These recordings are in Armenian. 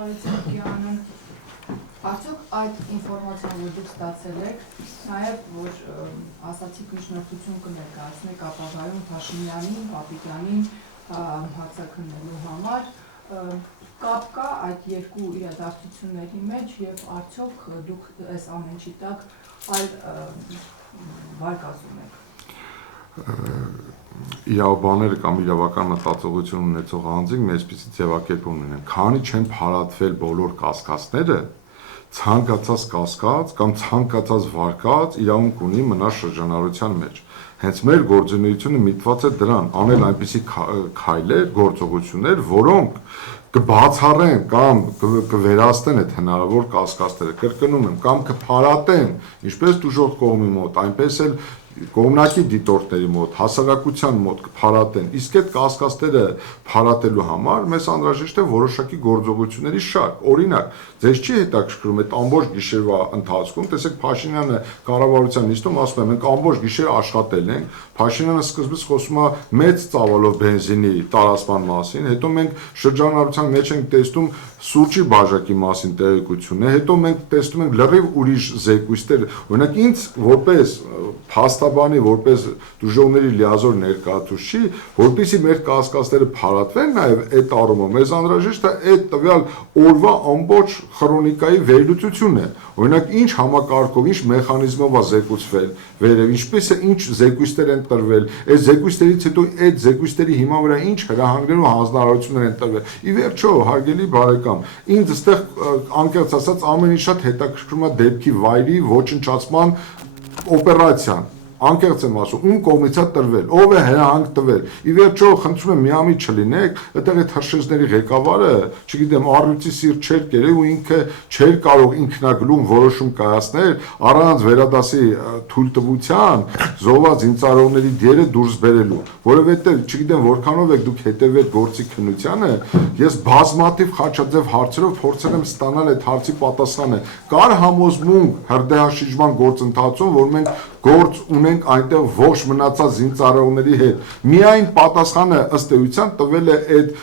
աշխարհի անում արդյոք այդ ինֆորմացիան, որ դուք ստացել եք, նաև որ ասացիք միջնորդություն կներկայացնեք ապագայում Փաշինյանին, Պապիկյանին հարցաքննելու համար, կապ կա այդ երկու իրադարձությունների մեջ եւ արդյոք դուք այս ամենի տակ այլ վարկածում եք։ Իրավաբանները կամ իրավական մտածողություն ունեցող անձինք այսպիսի ձևակերպում ունեն, քանի չեն փարատվել բոլոր կասկածները, ցանկացած կասկած կամ ցանկացած վարկած իրավունք ունի մնալ շրջանառության մեջ։ Հենց մեր գործունեությունը միտված է դրան, անել այնպիսի քայլեր, գործողություններ, որոնք կբացառեն կամ կվերացնեն այդ հնարավոր կասկածները, կրկնում եմ, կամ կփարատեն, ինչպես դժոխք կողմի մոտ, այնպես էլ կողմնակի դիտորդների մոտ, հասարակության մոտ կփարատեն, իսկ այդ կասկածները փարատելու համար մեզ անհրաժեշտ է որոշակի գործողությունների շարք։ Օրինակ, ձեզ չի հետաքրքրում այդ ամբողջ գիշերվա ընթացքում, տեսեք Փաշինյանը կառավարության նիստում ասում է, մենք ամբողջ գիշեր աշխատել ենք, Փաշինյանը սկզբից խոսում է մեծ ծավալով բենզինի տարածման մասին, հետո մենք շրջանառության մեջ ենք տեսնում սուրճի բաժակի մասին տեղեկությունը, հետո մենք տեսնում ենք լրիվ ուրիշ զեկույցներ, օրինակ ինձ որպես փաստաբանի, որպես դժողների լիազոր ներկայացուցիչ, որպեսզի մեր կասկածները փարատվեն նաև այդ առումով, մեզ անհրաժեշտ է այդ տվյալ օրվա ամբողջ քրոնիկայի վերլուծությունն է։ Օրինակ ինչ համակարգով, ինչ մեխանիզմով է զեկուցվել վերև, ինչպես է ինչ զեկույցներ են տրվել, այդ զեկույցներից հետո այդ զեկույցների հիման վրա ինչ հրահանգներ ու հանձնարարություններ են տրվել։ Ի վերջո, հարգելի բարեկամ, ինձ այստեղ անկեղծ ասած ամեն ինչ շատ հետաքրքրում է դեպքի վայրի ոչնչացման օպերացիան, անկեղծ եմ ասում, ում կողմից է տրվել, ով է հրահանգ տվել։ Ի վերջո, խնդրում եմ միամիտ չլինեք, այդտեղ այդ հրշեջների ղեկավարը, չգիտեմ, առյուծի սիրտ չէր կերել ու ինքը չէր կարող ինքնագլում որոշում կայացնել առանց վերադասի թույլտվության զոհված զինծառայողների դերը դուրս բերելու, որովհետև, չգիտեմ, որքանով եք դուք հետևել գործի քննությանը, ես բազմաթիվ խաչաձև հարցերով փորձել եմ ստանալ այդ հարցի պատասխանը։ Կար համոզմունք հրդեհաշիջման գործընթացում, որ մենք գործ ունենք այնտեղ ողջ մնացած զինծառայողների հետ։ Միայն պատասխանը ըստ էության տվել է այդ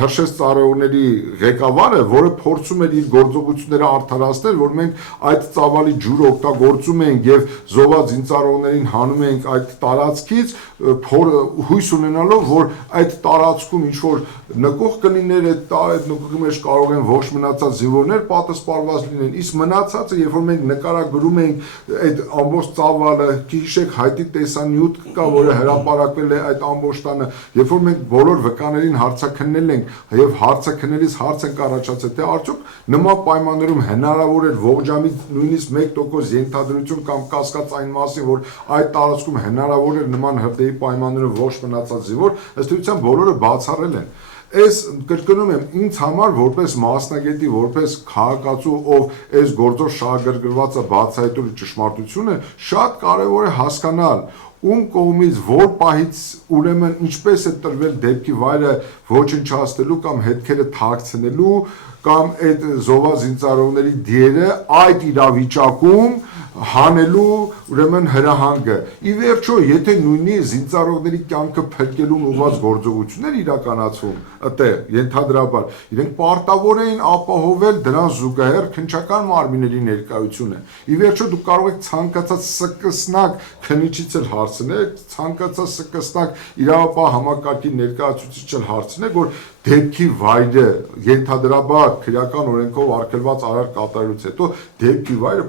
հրշեջ ծառայողների ղեկավարը, որը փորձում էր իր գործողությունները արդարացնել, որ մենք այդ ծավալի ջուրը օգտագործում ենք եւ զոհված զինծառայողներին հանում ենք այդ տարածքից, հույս ունենալով, որ այդ տարածքում ինչ որ նկող կլիներ, այդ նկողի մեջ կարող են ողջ մնացած զինվորներ պատասպարված լինեն, իսկ մնացածը, երբ որ մենք նկարագրում ենք այդ ամբողջ ծավալը, հիշեք հայտի տեսանյութ կա, որը հրապարակվել է այդ ամբողջ տանը, երբ որ մենք բոլոր վկաներին հարցաքննել ենք եւ հարցաքննելիս հարց ենք առաջացել, թե արդյոք նման պայմաններում հնարավոր է ողջամիտ նույնիսկ 1% ենթադրություն կամ կասկած այն մասին, որ այդ տարածքում հնարավոր է նման հրդեհի պայմաններով ողջ մնացած զինվոր, ըստ էության բոլորը բացառել են։ Այս կրկնում եմ, ինձ համար որպես մասնագետի, որպես քաղաքացու, ով այս գործով շահագրգռված է բացահայտելու ճշմարտությունը, շատ կարևոր է հասկանալ, ում կողմից որ պահից ուրեմն ինչպես է տրվել դեպքի վայրը ոչնչացնելու կամ հետքերը թաքցնելու կամ այդ զոհված զինծառայողների դերը այդ իրավիճակում հանելու ուրեմն հրահանգը։ Ի վերջո, եթե նույնիսկ զինծառայողների կյանքը փրկելուն ուղղված գործողություններ իրականացվում, այդտեղ ենթադրաբար, իրենք պարտավոր էին ապահովել դրան զուգահեռ քննչական մարմինների ներկայությունը։ Ի վերջո, դուք կարող եք ցանկացած սկսնակ քննիչից էլ հարցնեք, ցանկացած սկսնակ իրավապահ համակարգի ներկայացուցիչ էլ հարցնեք, որ դեպքի վայրը ենթադրաբար քրեական օրենքով արգելված արար կատարելուց հետո դեպքի վայրը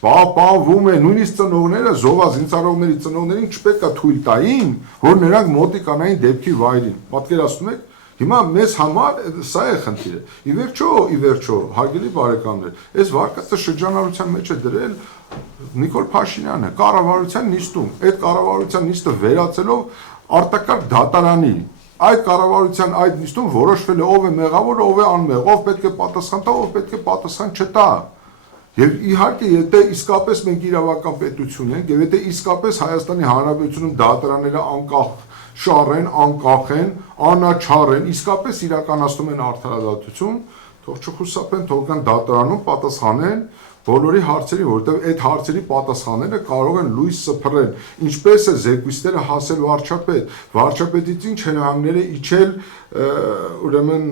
պահպանվում է, նույնիսկ ծնողները, զոհված զինծառայողների ծնողներին չպետք է թույլ տային, որ նրանք մոտիկանային դեպքի վայրին։ Պատկերացնում եք, հիմա մեզ համար սա է խնդիրը։ Ի վերջո, հարգելի բարեկամներ, այս վարկածը շրջանառության մեջ է դրել Նիկոլ Փաշինյանը կառավարության նիստում, այդ կառավարության նիստը վերացելով արտակարգ դատարանի այդ կառավարության այդ նիստում որոշվել է ով է մեղավոր, ով է անմեղ, ով պետք է պատասխան տա, ով պետք է պատասխան չտա։ Եվ իհարկե, եթե իսկապես մենք իրավական պետություն ենք, եւ եթե իսկապես Հայաստանի Հանրապետությունում դատարանները անկախ շարեն, անկախ են, անաչառ են, իսկապես իրականացնում են արդարադատություն, թող չխուսափեն, թող կան դատարանում պատասխանեն, բոլորի հարցերին, որովհետև այդ հարցերի պատասխանները կարող են լույս սփռել, ինչպես է զեկույցները հասել վարչապետ, վարչապետից ինչ հնարավորներ է իջել ուրեմն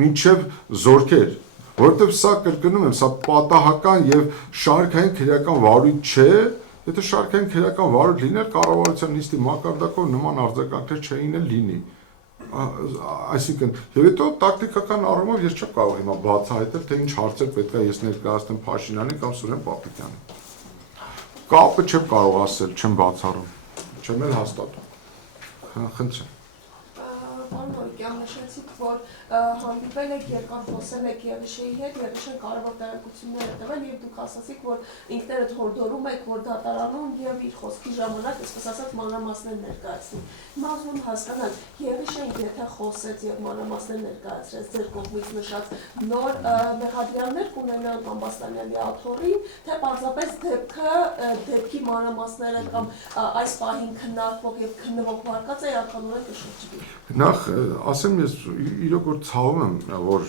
մինչև զորքեր, որովհետև սա կրկնում եմ, սա պատահական եւ շարքային քրեական վարույթ չէ, եթե շարքային քրեական վարույթ լիներ, կառավարության նիստի մակարդակով նման արձագանքներ չէին լինի։ Այսինքն, եւ հետո տակտիկական առումով ես չեմ կարող հիմա բացահայտել, թե ինչ հարցեր պետք է ես ներկայացնեմ Փաշինյանին կամ Սուրեն Պապիկյանին։ Կապը չեմ կարող ասել, չեմ բացառում, չեմ էլ հաստատում։ Խնդրեմ։ Պարոն Օրիկյան, նշեցիք, որ հանդիպել եք, երկար խոսել եք Եղիշեի հետ, Եղիշեն կարևոր տեղեկություններ է տվել եւ դուք ասացիք, որ ինքներդ հորդորում եք, որ դատարանում եւ իր խոսքի ժամանակ, այսպես ասած, մանրամասներ ներկայացնի։ Հիմա ուզում եմ հասկանալ, Եղիշեն եթե խոսեց եւ մանրամասներ ներկայացրեց ձեր կողմից նշած նոր մեղադրյալներ կունենան կամ Բաստանյանի աթոռին, թե պարզապես դեպքի մանրամասները կամ այս պահին քննարկվող եւ քննվող վարկածը իրականորեն կշրջվի։ Նախ ասեմ ես իրոք որ ցավում եմ, որ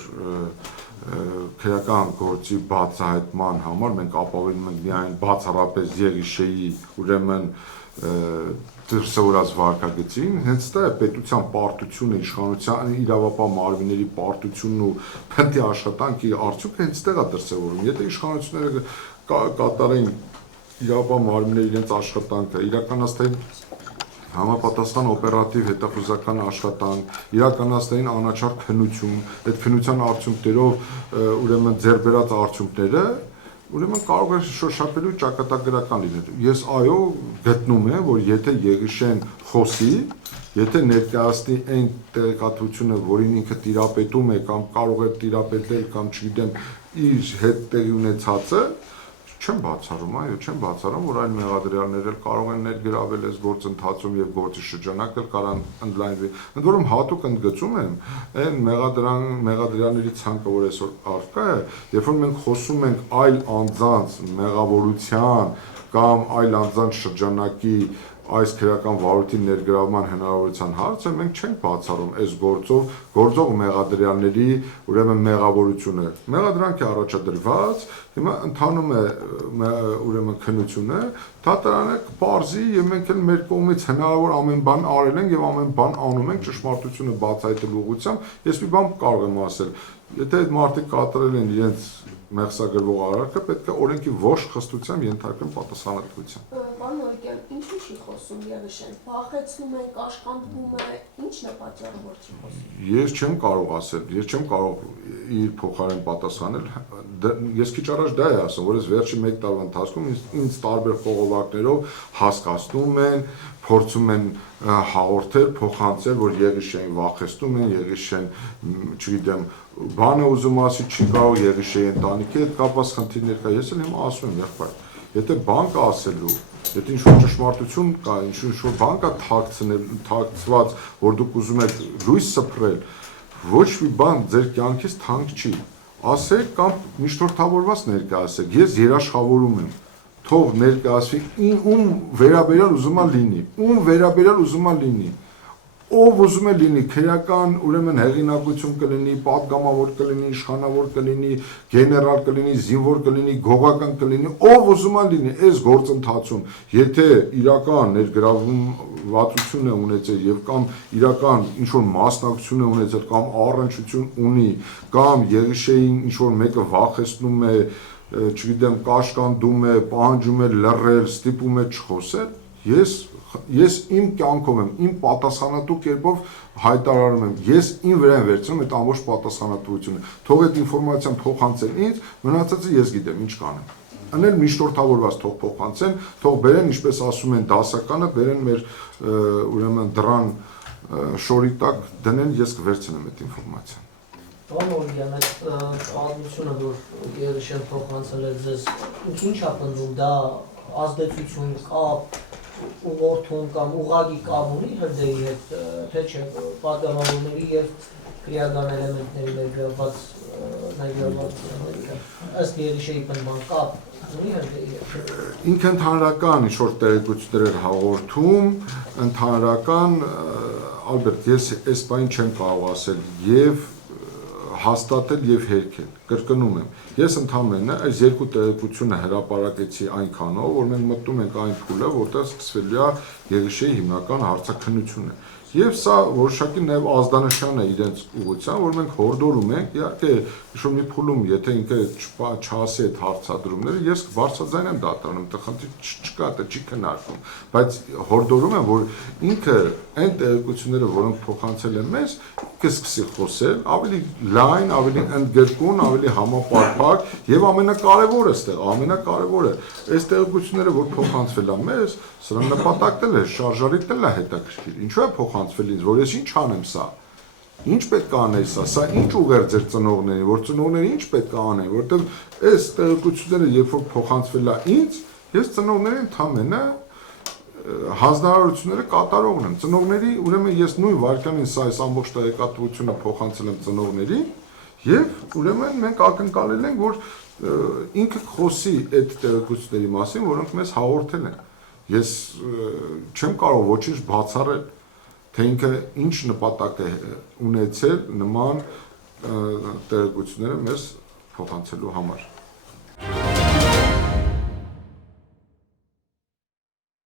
քրեական գործի բացահայտման համար մենք ապավինում ենք միայն բացառապես Եղիշեի ուրեմն դրսևորած վարկագծին, հենց դա է պետության պարտությունը, իշխանության իրավապահ մարմինների պարտությունն ու փնտի աշխատանքի արդյունքը հենց դա է դրսևորում։ Եթե իշխանությունները կատարեն իրավապահ մարմինների իրենց աշխատանքը, իրականացնեն համապատասխան օպերատիվ հետախուզական աշխատանք, իրականացնային անաչառ քննություն, այդ քննության արդյունքներով ուրեմն ձեռբերած արդյունքները ուրեմն կարող է շոշափելու ճակատագրական լինել։ Ես այո գտնում եմ, որ եթե Եղիշեն խոսի, եթե ներկայացնի այն տեղեկատվությունը, որին ինքը տիրապետում է կամ կարող է տիրապետել կամ չգիտեմ իր հետ տեղի ունեցածը, չեմ բացառում, այո, չեմ բացառում, որ այն մեղադրյալները կարող են ներգրավել այս գործընթացում եւ գործի շրջանակը կարող ընդլայնվի։ Ընդ որում հատուկ ընդգծում եմ այն մեղադրյալների ցանկը, որ այսօր առկա է, երբ որ մենք խոսում ենք այլ անձանց մեղավորության կամ այլ անձանց շրջանակի այս քրեական վարույթի ներգրավման հնարավորության հարցը մենք չենք բացառում այս գործող մեղադրյալների ուրեմն մեղավորությունը։ Մեղադրանք է առաջադրված, հիմա ընթանում է ուրեմն քննությունը, դատարանը կպարզի եւ մենք էլ մեր կողմից հնարավոր ամեն բան արել ենք եւ ամեն բան անում ենք ճշմարտությունը բացահայտելու ուղղությամբ։ Ես մի բան կարող եմ ասել, եթե այդ մարդիկ կատարել են իրենց մեղսագրվող արարքը, պետք է օրենքի ողջ խստությամբ ենթարկեն պատասխանատվության։ Պարոն Օրիկյան, ինչու չի խոսում Եղիշեն։ Փախեցնում է, կաշկանդվում է, ի՞նչն է պատճառը, որ չի խոսում։ Ես չեմ կարող ասել, ես չեմ կարող իր փոխարեն պատասխանել։ Ես քիչ առաջ դա եմ ասում, որ ես վերջի 1 տարվա ընթացքում ինձ տարբեր խողովակներով հասկացնում են, փորձում են հաղորդել, փոխանցել, որ Եղիշեին վախեցնում են, Եղիշեն, չգիտեմ, բանը ուզում ասի չի կարող Եղիշեի ընտանիքի հետ կապված խնդիրներ կա։ Ես էլ հիմա ասում եմ, եղբայր, եթե բան կա ասելու, եթե ինչ-որ ճշմարտություն կա, ինչ-որ բան կա թաքցված, որ դուք ուզում եք լույս սփռել, ոչ մի բան ձեր կյանքից թանկ չի։ Ասեք կամ միշտորդավորված ներկայացեք։ Ես երաշխավորում եմ, թող ներկայացվի ում վերաբերյալ ուզում է լինի, ով ուզում է լինի, քրեական ուրեմն հեղինակություն կլինի, պատգամավոր կլինի, իշխանավոր կլինի, գեներալ կլինի, զինվոր կլինի, գողական կլինի, ով ուզում է լինի, այս գործընթացում, եթե իրական ներգրավվածություն է ունեցել եւ կամ իրական ինչ-որ մասնակցություն է ունեցել կամ առնչություն ունի, կամ Եղիշեին ինչ-որ մեկը վախեցնում է, չգիտեմ, կաշկանդում է, պահանջում է լռել, ստիպում է չխոսել, ես իմ կյանքով եմ, իմ պատասխանատու կերպով հայտարարում եմ, ես իմ վրա եմ վերցնում այդ ամբողջ պատասխանատվությունը, թող այդ ինֆորմացիան փոխանցեն ինձ, մնացածը ես գիտեմ ինչ կանեմ։ Անել միշտորդավորված թող փոխանցեն, թող բերեն, ինչպես ասում են դասականը, բերեն մեր ուրեմն դրան շորի տակ դնեն, ես կվերցնեմ այդ ինֆորմացիան։ Պարոն Օրիկյան, այդ պատմությունը, որ Եղիշեն փոխանցել է ձեզ, ինչ է պնդում, դա ազդեցություն, կապ, ուղղորդում կամ ուղղակի կապ ունի հրդեհի հետ, թե չէ, պատգամավորների եւ քրեական էլեմենտների ներգրավված ըստ Եղիշեի պնդման կապ ունի հրդեհի հետ։ Ինքը ընդհանրական ինչ-որ տեղեկություններ էր հաղորդում, ընդհանրական, Ալբերտ, ես այս բանը չեմ կարող ասել եւ հաստատել եւ հերքել։ կրկնում եմ, ես ընդամենը այս երկու տեղեկությունը հրապարակեցի այնքանով, որ մենք մտնում ենք այն փուլը, որտեղ սկսվելու է Եղիշեի հիմնական հարցաքննությունը։ Եվ սա որոշակի նաև ազդանշան է իրենց ուղղության, որ մենք հորդորում ենք, իհարկե ինչ-որ մի փուլում, եթե ինքը չասի այդ հարցադրումները, ես բարձրաձայն եմ դատարանում, դա խնդիր չկա, դա չի քննարկվում, բայց հորդորում եմ, որ ինքը այն տեղեկությունները, որոնք փոխանցել են մեզ, կսկսի խոսել ավելի լայն, ավելի ընդգրկուն, ավելի համապարփակ եւ ամենակարևորը այստեղ, ամենակարևորը այս տեղեկությունները, որ փոխանցվել է մեզ, սրանք նպատակն է, շարժարիտն է հետաքրքիր։ Ինչու է փոխանցվել ինձ, որ ես ինչ անեմ սա։ Ինչ պետք է անել սա ինչ ուղեր ձեր ծնողներին, որ ծնողները ինչ պետք է անեն, որտեղ այս տեղեկությունները երբ որ փոխանցվել է ինձ, ես ծնողներին ընդամենը հանձնարարությունները կատարողն եմ։ Ծնողների, ուրեմն ես նույն վարքյանին սա այս ամբողջ տեղեկատվությունը փոխանցել եմ ծնողներին, եւ ուրեմն մենք ակնկալել ենք, որ ինքը խոսի այդ տեղեկությունների մասին, որոնք մեզ հաղորդել են։ Ես չեմ կարող ոչինչ բացառել, թե ինքը ինչ նպատակ է ունեցել նման տեղեկությունները մեզ փոխանցելու համար։